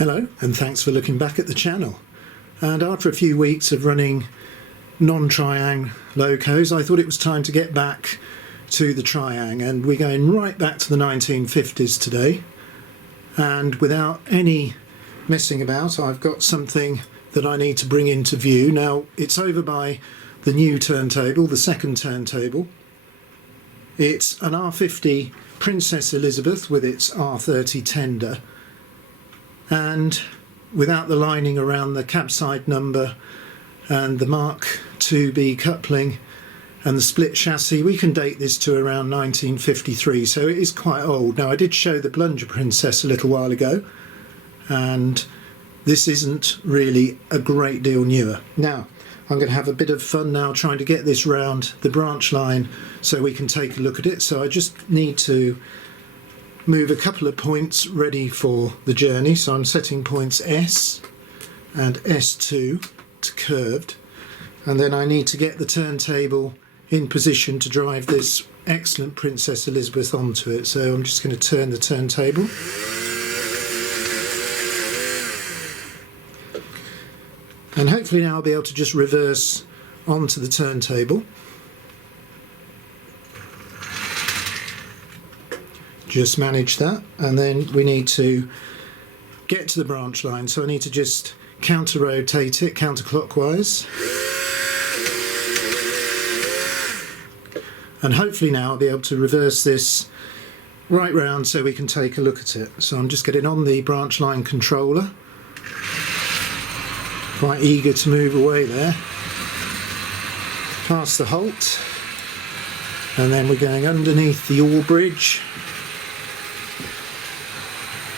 Hello, and thanks for looking back at the channel. And after a few weeks of running non-triang locos, I thought it was time to get back to the triang, and we're going right back to the 1950s today. And without any messing about, I've got something that I need to bring into view. Now, it's over by the new turntable, the second turntable. It's an R.50 Princess Elizabeth with its R.30 tender, and without the lining around the cabside number and the Mark IIB coupling and the split chassis, we can date this to around 1953, so it is quite old. Now, I did show the Plunger Princess a little while ago, and this isn't really a great deal newer. Now, I'm going to have a bit of fun now trying to get this round the branch line so we can take a look at it. So I just need to move a couple of points ready for the journey. So I'm setting points S and S2 to curved, and then I need to get the turntable in position to drive this excellent Princess Elizabeth onto it. So I'm just going to turn the turntable. And hopefully now I'll be able to just reverse onto the turntable. Just manage that, and then we need to get to the branch line, so I need to just counter rotate it counterclockwise, and hopefully now I'll be able to reverse this right round so we can take a look at it. So I'm just getting on the branch line controller, quite eager to move away there, past the halt, and then we're going underneath the ore bridge,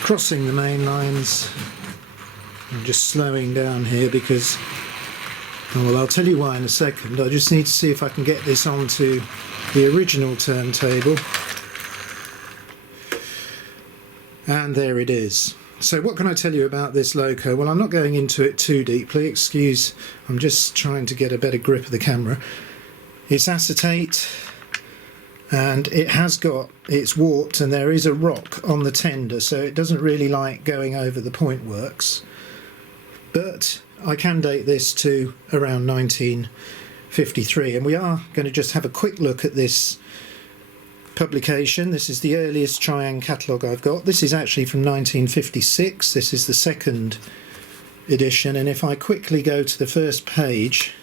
crossing the main lines. I'm just slowing down here because, oh, well, I'll tell you why in a second. I just need to see if I can get this onto the original turntable, and there it is. So what can I tell you about this loco? Well, I'm not going into it too deeply, excuse, I'm just trying to get a better grip of the camera. It's acetate, and it's warped, and there is a rock on the tender, so it doesn't really like going over the point works. But I can date this to around 1953, and we are going to just have a quick look at this publication. This is the earliest triang catalogue I've got. This is actually from 1956. This is the second edition, and if I quickly go to the first page,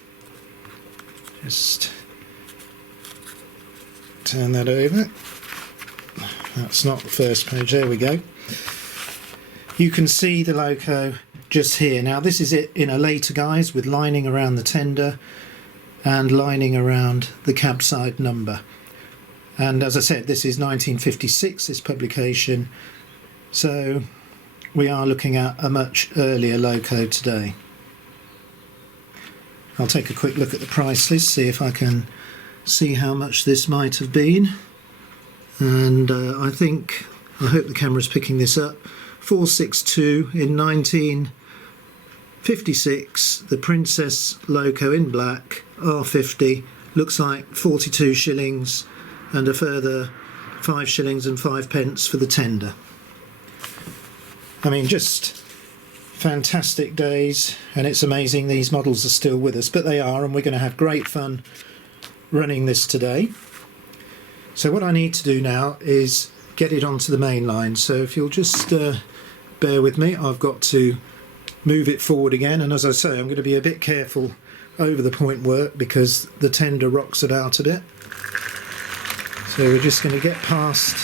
just turn that over. That's not the first page, there we go. You can see the loco just here. Now, this is it in a later guise with lining around the tender and lining around the cabside number. And as I said, this is 1956, this publication, so we are looking at a much earlier loco today. I'll take a quick look at the price list, see if I can see how much this might have been, and I hope the camera's picking this up. 462 in 1956, the Princess loco in black, R.50, looks like 42 shillings and a further 5 shillings and 5 pence for the tender. I mean, just fantastic days, and it's amazing these models are still with us, but they are, and we're going to have great fun running this today. So what I need to do now is get it onto the main line, so if you'll just bear with me, I've got to move it forward again, and as I say, I'm going to be a bit careful over the point work because the tender rocks about a bit. So we're just going to get past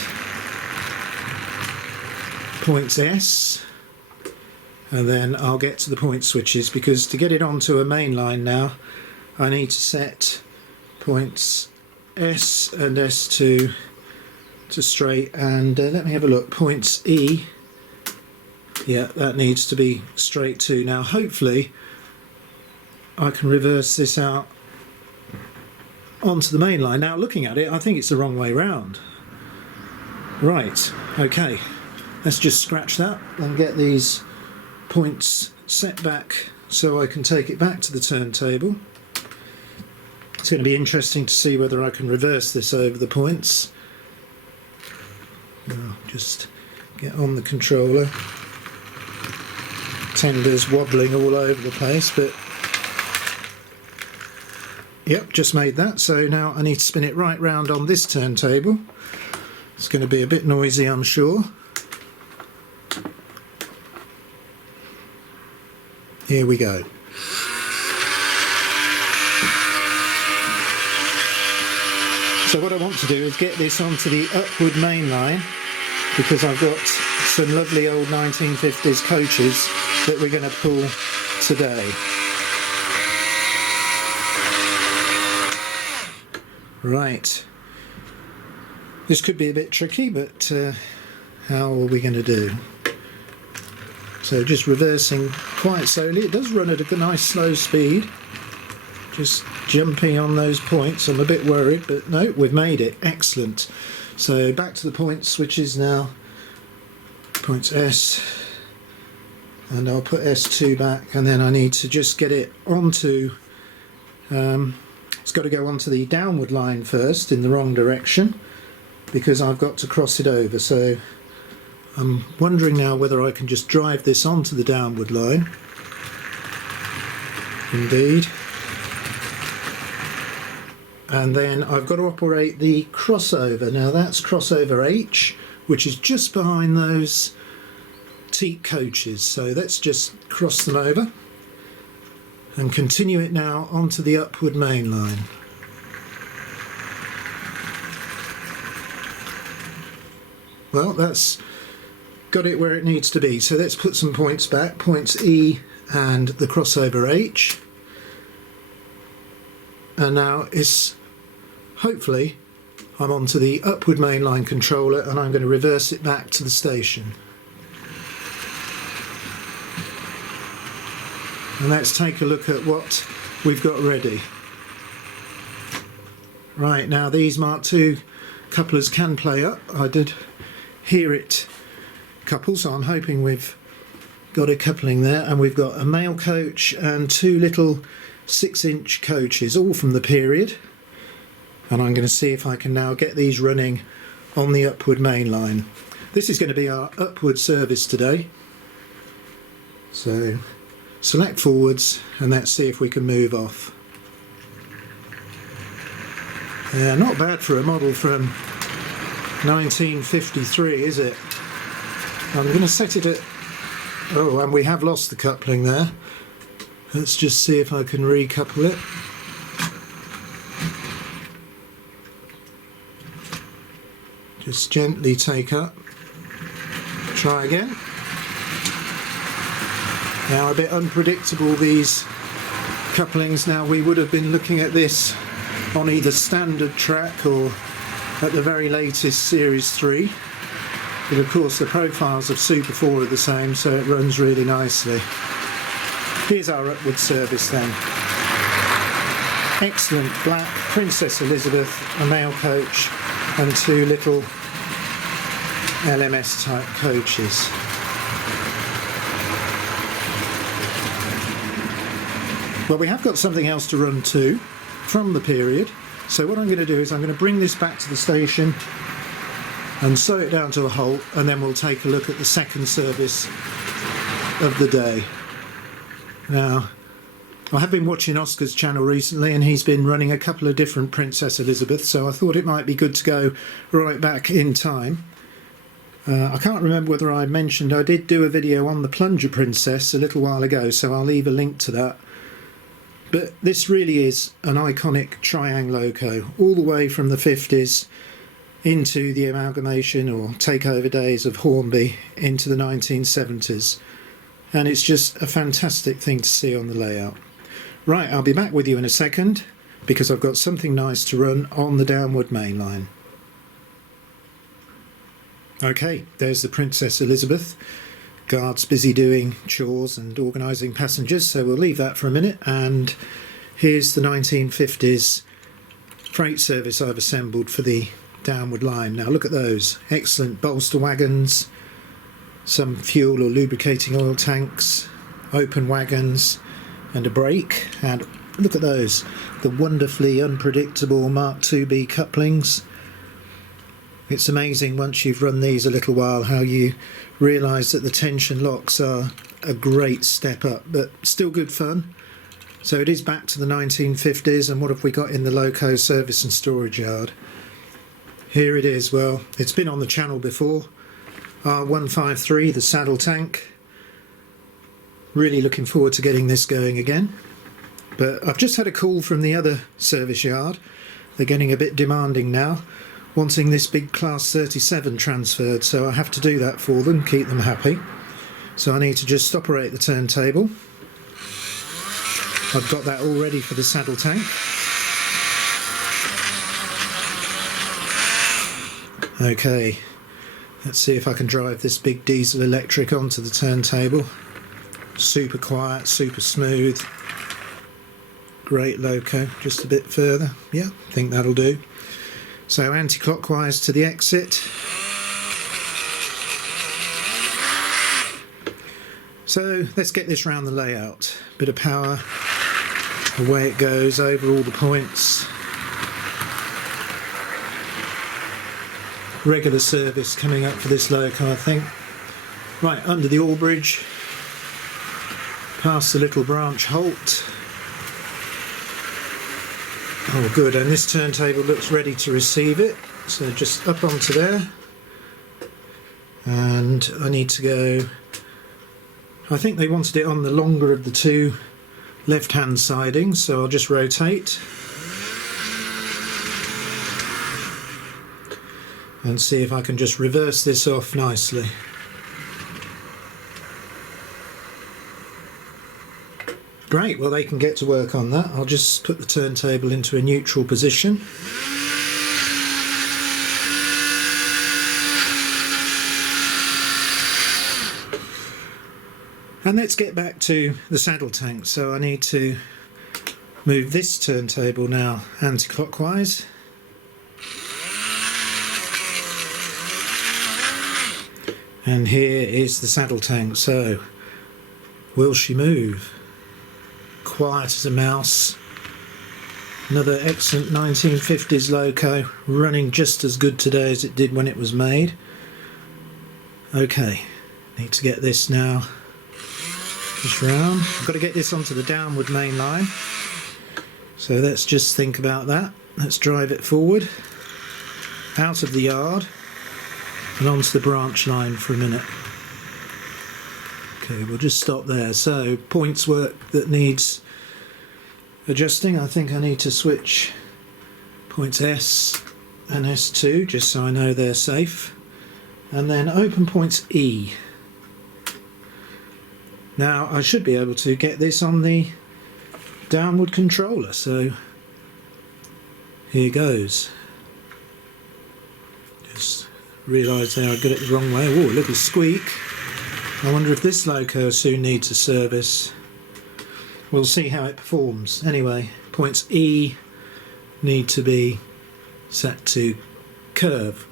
points S, and then I'll get to the point switches, because to get it onto a main line now I need to set points S and S2 to straight, and let me have a look, points E, yeah, that needs to be straight too. Now hopefully I can reverse this out onto the main line. Now looking at it, I think it's the wrong way round. Right, okay, let's just scratch that and get these points set back so I can take it back to the turntable. It's going to be interesting to see whether I can reverse this over the points. I'll just get on the controller. tenders wobbling all over the place, but yep, just made that. So now I need to spin it right round on this turntable. It's going to be a bit noisy, I'm sure. Here we go. So what I want to do is get this onto the upward main line, because I've got some lovely old 1950s coaches that we're going to pull today. Right. This could be a bit tricky, but how are we going to do? So just reversing quite slowly. It does run at a nice slow speed. Just jumping on those points. I'm a bit worried, but no, we've made it. Excellent. So back to the point switches now. Points S, and I'll put S2 back, and then I need to just get it onto, it's got to go onto the downward line first in the wrong direction, because I've got to cross it over. So I'm wondering now whether I can just drive this onto the downward line. Indeed. And then I've got to operate the crossover. Now that's crossover H, which is just behind those teak coaches. So let's just cross them over and continue it now onto the upward main line. Well, that's got it where it needs to be. So let's put some points back, points E and the crossover H. And now it's, hopefully, I'm onto the upward mainline controller, and I'm going to reverse it back to the station. And let's take a look at what we've got ready. Right, now these Mark II couplers can play up. I did hear it couple, so I'm hoping we've got a coupling there. And we've got a male coach and two little 6-inch coaches, all from the period. And I'm going to see if I can now get these running on the upward main line. This is going to be our upward service today. So select forwards, and let's see if we can move off. Yeah, not bad for a model from 1953, is it? I'm going to set it at... Oh, and we have lost the coupling there. Let's just see if I can recouple it. Just gently take up. Try again. Now, a bit unpredictable, these couplings. Now, we would have been looking at this on either standard track or at the very latest Series 3. But of course, the profiles of Super 4 are the same, so it runs really nicely. Here's our upward service then. Excellent black Princess Elizabeth, a male coach, and two little LMS type coaches. Well, we have got something else to run too from the period. So what I'm going to do is I'm going to bring this back to the station and sew it down to a halt, and then we'll take a look at the second service of the day. Now, I have been watching Oscar's channel recently, and he's been running a couple of different Princess Elizabeth, so I thought it might be good to go right back in time. I can't remember whether I mentioned I did do a video on the Plunger Princess a little while ago, so I'll leave a link to that. But this really is an iconic triang loco, all the way from the 50s into the amalgamation or takeover days of Hornby into the 1970s. And it's just a fantastic thing to see on the layout. Right, I'll be back with you in a second, because I've got something nice to run on the downward main line. Okay, there's the Princess Elizabeth. Guards busy doing chores and organising passengers, so we'll leave that for a minute. And here's the 1950s freight service I've assembled for the downward line. Now look at those, excellent bolster wagons, some fuel or lubricating oil tanks, open wagons, and a brake. And look at those, the wonderfully unpredictable Mark IIB couplings. It's amazing once you've run these a little while how you realise that the tension locks are a great step up, but still good fun. So it is back to the 1950s, and what have we got in the loco service and storage yard? Here it is. Well, it's been on the channel before. R.153, the saddle tank. Really looking forward to getting this going again. But I've just had a call from the other service yard. They're getting a bit demanding now, wanting this big class 37 transferred, so I have to do that for them, keep them happy. So I need to just operate the turntable. I've got that all ready for the saddle tank. Okay, let's see if I can drive this big diesel electric onto the turntable. Super quiet, super smooth. Great loco. Just a bit further. Yeah, I think that'll do. So anti-clockwise to the exit. So let's get this round the layout. Bit of power. Away it goes over all the points. Regular service coming up for this loco, I think. Right, under the oar bridge. Past the little branch halt. Oh good, and this turntable looks ready to receive it, so just up onto there, and I need to go, I think they wanted it on the longer of the two left hand sidings, so I'll just rotate and see if I can just reverse this off nicely. Great, well they can get to work on that. I'll just put the turntable into a neutral position. And let's get back to the saddle tank. So I need to move this turntable now anti-clockwise. And here is the saddle tank. So will she move? Quiet as a mouse. Another excellent 1950s loco, running just as good today as it did when it was made. Okay, need to get this now just round. I've got to get this onto the downward main line, so let's just think about that. Let's drive it forward out of the yard and onto the branch line for a minute. Okay, we'll just stop there. So points work that needs adjusting. I think I need to switch points S and S2 just so I know they're safe, and then open points E. Now I should be able to get this on the downward controller, so here goes. Just realised there I got it the wrong way. Oh, a little squeak. I wonder if this loco soon needs a service. We'll see how it performs. Anyway, points E need to be set to curve.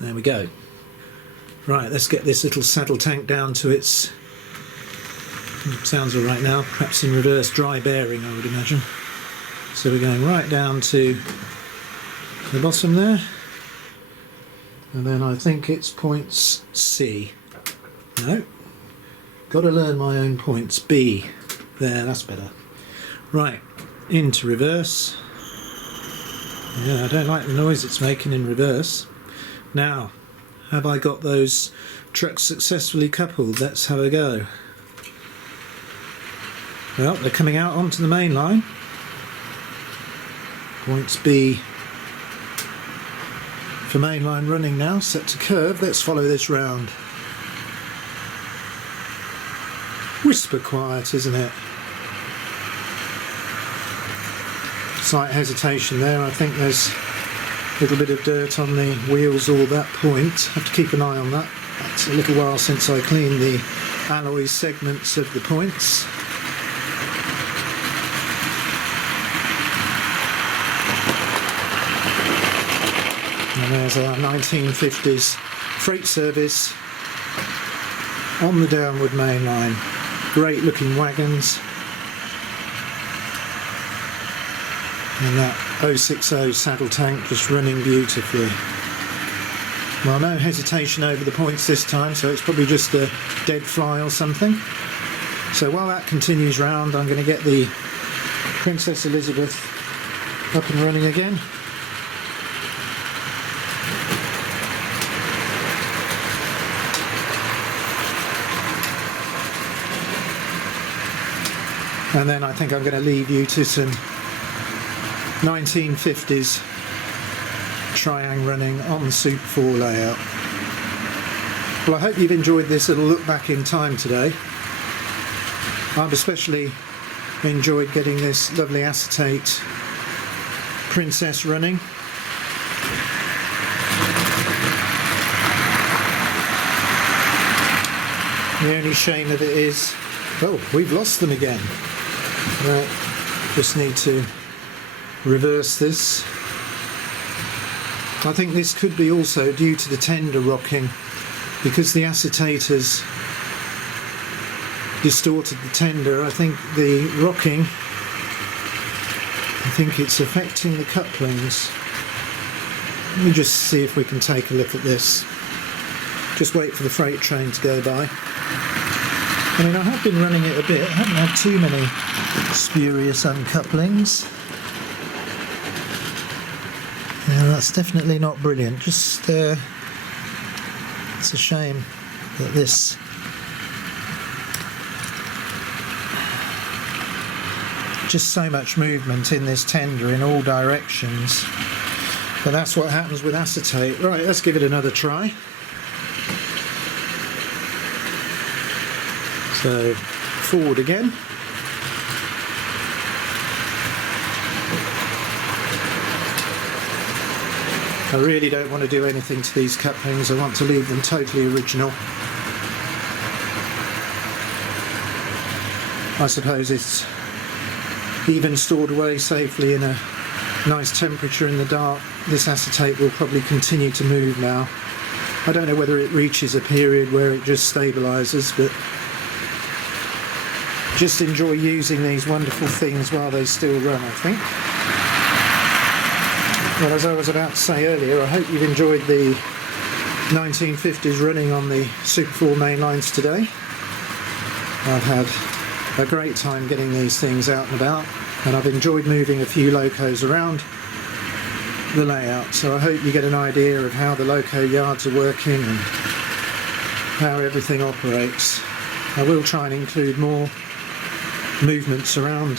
There we go. Right, let's get this little saddle tank down to its, sounds alright now, perhaps in reverse dry bearing I would imagine. So we're going right down to the bottom there, and then I think it's points C. No, got to learn my own points. B. There, that's better. Right, into reverse. Yeah, I don't like the noise it's making in reverse. Now, have I got those trucks successfully coupled? Let's have a go. Well, they're coming out onto the main line. Points B for main line running now, set to curve. Let's follow this round. Whisper quiet, isn't it? Slight hesitation there. I think there's a little bit of dirt on the wheels or that point. Have to keep an eye on that. It's a little while since I cleaned the alloy segments of the points. And there's our 1950s freight service on the downward main line. Great looking wagons. And that 060 saddle tank just running beautifully. Well, no hesitation over the points this time, so it's probably just a dead fly or something. So while that continues round, I'm going to get the Princess Elizabeth up and running again. And then I think I'm going to leave you to some 1950s triang running on the Super 4 layout. Well, I hope you've enjoyed this little look back in time today. I've especially enjoyed getting this lovely acetate Princess running. The only shame of it is, oh, we've lost them again. Right, just need to reverse this. I think this could be also due to the tender rocking, because the acetate has distorted the tender. I think the rocking, it's affecting the couplings. Let me just see if we can take a look at this. Just wait for the freight train to go by. I mean, I have been running it a bit, I haven't had too many spurious uncouplings. Yeah, that's definitely not brilliant. Just it's a shame that this just so much movement in this tender in all directions, but that's what happens with acetate. Right, let's give it another try. So forward again. I really don't want to do anything to these couplings. I want to leave them totally original. I suppose it's even stored away safely in a nice temperature in the dark. This acetate will probably continue to move now. I don't know whether it reaches a period where it just stabilises, but just enjoy using these wonderful things while they still run, I think. Well, as I was about to say earlier, I hope you've enjoyed the 1950s running on the Super 4 main lines today. I've had a great time getting these things out and about, and I've enjoyed moving a few locos around the layout, so I hope you get an idea of how the loco yards are working and how everything operates. I will try and include more movements around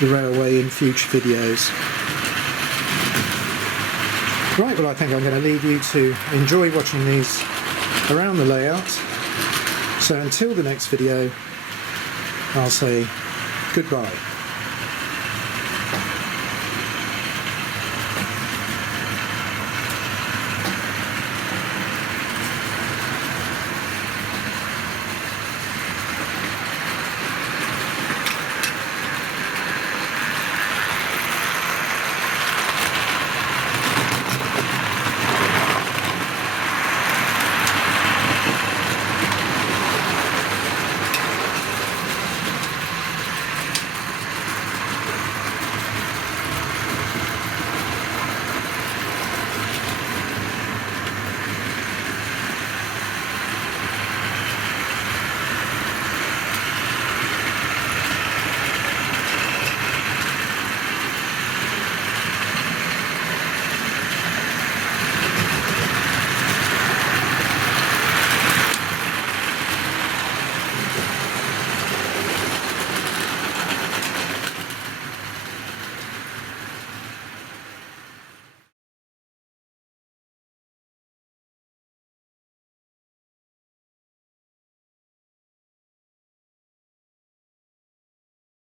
the railway in future videos. Right, well, I think I'm going to leave you to enjoy watching these around the layout. So until the next video, I'll say goodbye.